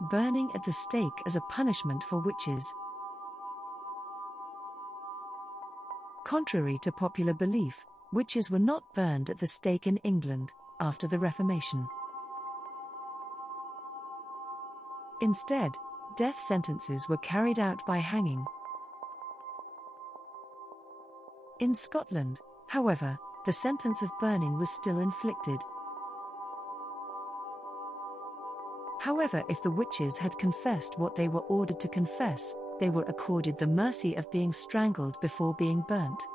Burning at the stake as a punishment for witches. Contrary to popular belief, witches were not burned at the stake in England after the Reformation. Instead, death sentences were carried out by hanging. In Scotland, however, the sentence of burning was still inflicted. However, if the witches had confessed what they were ordered to confess, they were accorded the mercy of being strangled before being burnt.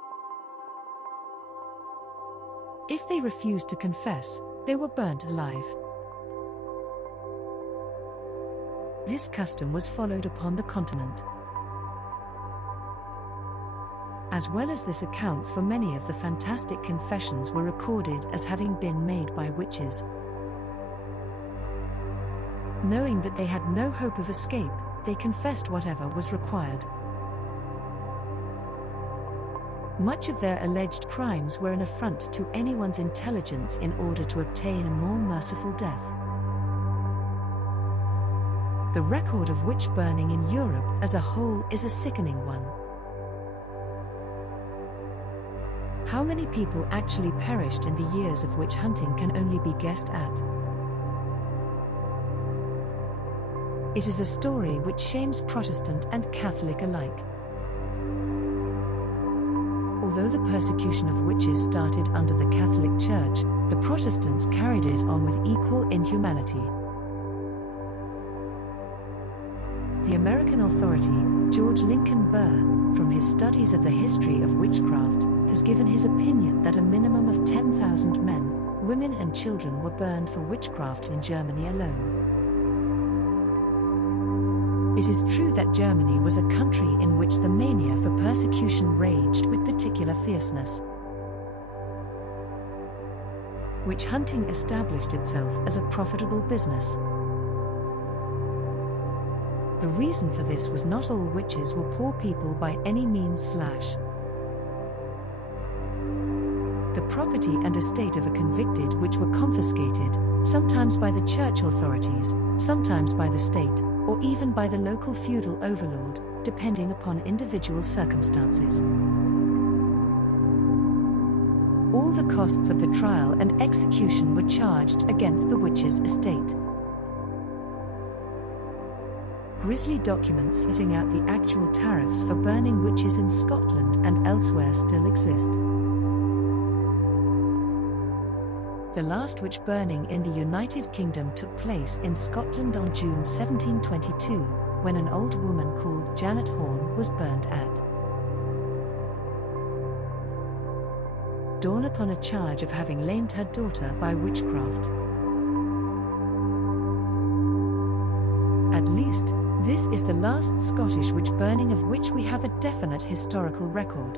If they refused to confess, they were burnt alive. This custom was followed upon the continent. As well as this accounts for many of the fantastic confessions were recorded as having been made by witches. Knowing that they had no hope of escape, they confessed whatever was required. Much of their alleged crimes were an affront to anyone's intelligence in order to obtain a more merciful death. The record of witch burning in Europe as a whole is a sickening one. How many people actually perished in the years of witch hunting can only be guessed at. It is a story which shames Protestant and Catholic alike. Although the persecution of witches started under the Catholic Church, the Protestants carried it on with equal inhumanity. The American authority, George Lincoln Burr, from his studies of the history of witchcraft, has given his opinion that a minimum of 10,000 men, women and children were burned for witchcraft in Germany alone. It is true that Germany was a country in which the mania for persecution raged with particular fierceness. Witch hunting established itself as a profitable business. The reason for this was not all witches were poor people by any means. The property and estate of a convicted witch were confiscated, sometimes by the church authorities, sometimes by the state, or even by the local feudal overlord, depending upon individual circumstances. All the costs of the trial and execution were charged against the witch's estate. Grisly documents setting out the actual tariffs for burning witches in Scotland and elsewhere still exist. The last witch burning in the United Kingdom took place in Scotland on June 1722, when an old woman called Janet Horne was burned at dawn upon a charge of having lamed her daughter by witchcraft. At least, this is the last Scottish witch burning of which we have a definite historical record.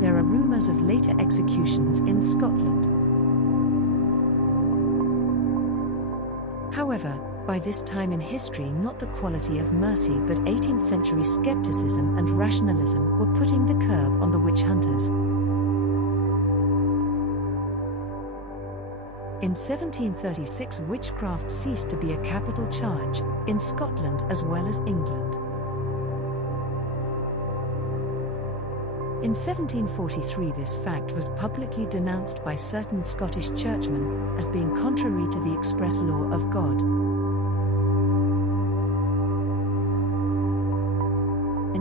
There are rumours of later executions in Scotland. However, by this time in history not the quality of mercy but 18th century skepticism and rationalism were putting the curb on the witch hunters. In 1736 witchcraft ceased to be a capital charge, in Scotland as well as England. In 1743 this fact was publicly denounced by certain Scottish churchmen, as being contrary to the express law of God.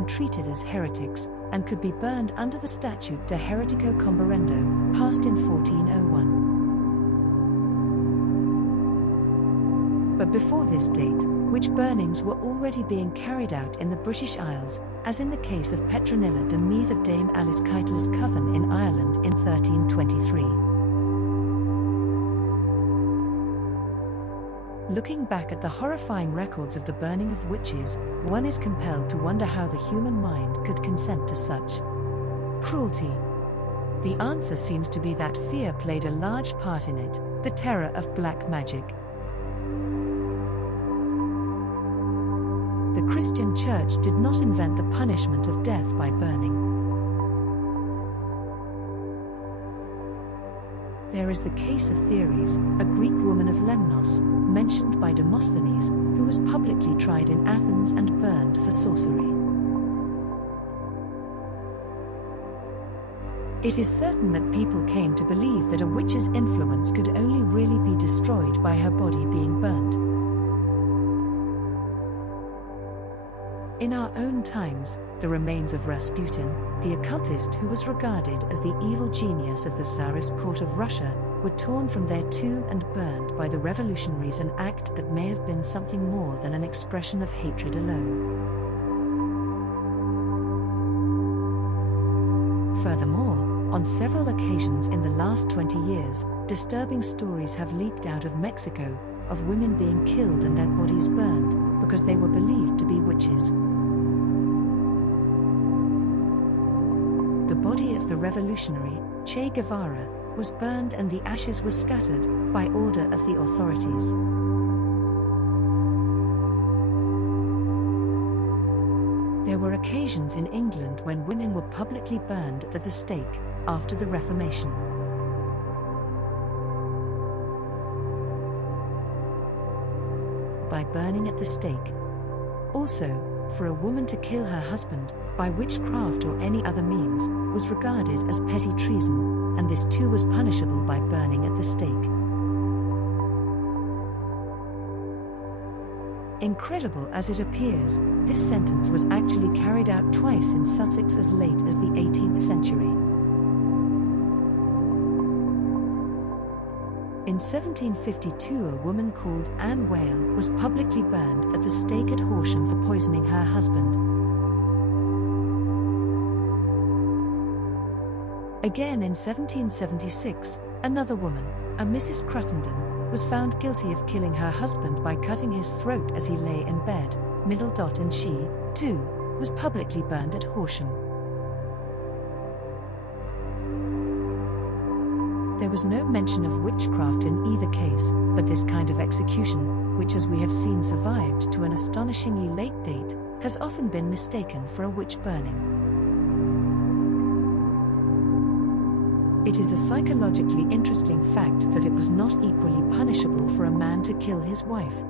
Treated as heretics, and could be burned under the statute De Heretico Comberendo, passed in 1401. But before this date, witch burnings were already being carried out in the British Isles, as in the case of Petronilla de Meath of Dame Alice Keitler's Coven in Ireland in 1323. Looking back at the horrifying records of the burning of witches, one is compelled to wonder how the human mind could consent to such cruelty. The answer seems to be that fear played a large part in it, the terror of black magic. The Christian Church did not invent the punishment of death by burning. There is the case of Theres, a Greek woman of Lemnos, mentioned by Demosthenes, who was publicly tried in Athens and burned for sorcery. It is certain that people came to believe that a witch's influence could only really be destroyed by her body being burnt. In our own times, the remains of Rasputin, the occultist who was regarded as the evil genius of the Tsarist court of Russia, were torn from their tomb and burned by the revolutionaries, an act that may have been something more than an expression of hatred alone. Furthermore, on several occasions in the last 20 years, disturbing stories have leaked out of Mexico, of women being killed and their bodies burned, because they were believed to be witches. The body of the revolutionary, Che Guevara, was burned and the ashes were scattered, by order of the authorities. There were occasions in England when women were publicly burned at the stake, after the Reformation. By burning at the stake. Also, for a woman to kill her husband, by witchcraft or any other means, was regarded as petty treason, and this too was punishable by burning at the stake. Incredible as it appears, this sentence was actually carried out twice in Sussex as late as the 18th century. In 1752, a woman called Anne Whale was publicly burned at the stake at Horsham for poisoning her husband. Again in 1776, another woman, a Mrs. Cruttendon, was found guilty of killing her husband by cutting his throat as he lay in bed, and she, too, was publicly burned at Horsham. There was no mention of witchcraft in either case, but this kind of execution, which as we have seen survived to an astonishingly late date, has often been mistaken for a witch burning. It is a psychologically interesting fact that it was not equally punishable for a man to kill his wife.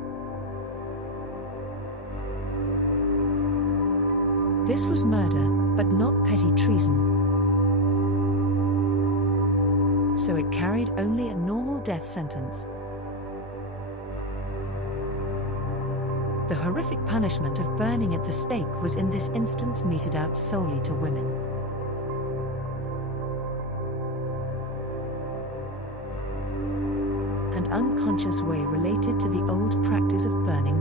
This was murder, but not petty treason. So it carried only a normal death sentence. The horrific punishment of burning at the stake was in this instance meted out solely to women. An unconscious way related to the old practice of burning